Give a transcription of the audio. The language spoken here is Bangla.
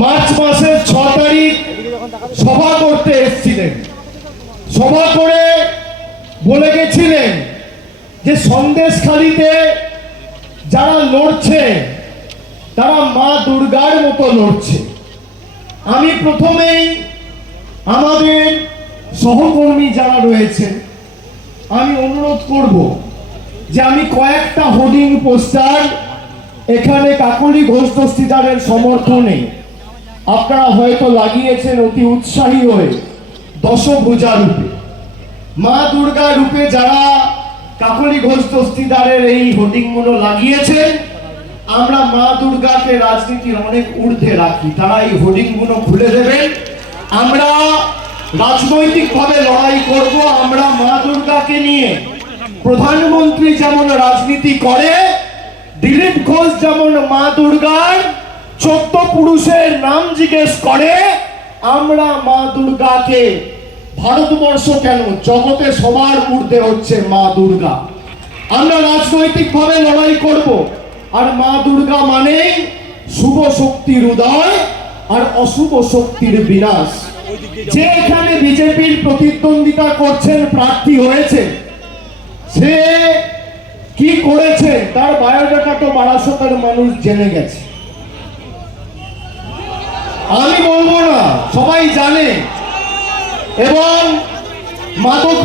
মার্চ মাসের ছ তারিখ সভা করতে এসেছিলেন। সভা করে বলে গেছিলেন যে সন্দেশখালিতে যারা লড়ছে, তারা মা দুর্গার মতো লড়ছে। আমি প্রথমেই আমাদের সহকর্মী যারা রয়েছে আমি অনুরোধ করব যে আমি কয়েকটা হোর্ডিং পোস্টার এখানে কাকলি ঘোষ দস্তিদারের সমর্থনে আপনারা হয়তো লাগিয়েছেন অতি উৎসাহী হয়ে দশভুজা রূপে মা দুর্গা রূপে যারা কাকলি ঘোষ দস্তিদারের এই হোর্ডিংগুলো লাগিয়েছেন, আমরা মা দুর্গাকে রাজনীতির অনেক ঊর্ধ্বে রাখি, তারা এই হোর্ডিংগুলো খুলে দেবেন আমরা রাজনৈতিকভাবে লড়াই করব, আমরা মা দুর্গাকে নিয়ে প্রধানমন্ত্রী যেমন রাজনীতি করে দিলীপ ঘোষ যেমন মা দুর্গার চোদ্দ পুরুষের নাম জিজ্ঞেস করে, আমরা মা দুর্গাকে ভারতবর্ষ কেন? জগতে সবার ঊর্ধ্বে হচ্ছে মা দুর্গা। আমরা রাজনৈতিকভাবে লড়াই করব। আর মা দুর্গা মানে শুভ শক্তির উদয় আর অশুভ শক্তির বিনাশ। যে এখানে বিজেপির প্রতিদ্বন্দ্বিতা করছেন প্রার্থী হয়েছে, সে কি করেছে তার বায়োডাটা তো বারাসতার মানুষ জেনে গেছে। আমি বলব না, সবাই জানে। এবং মাদক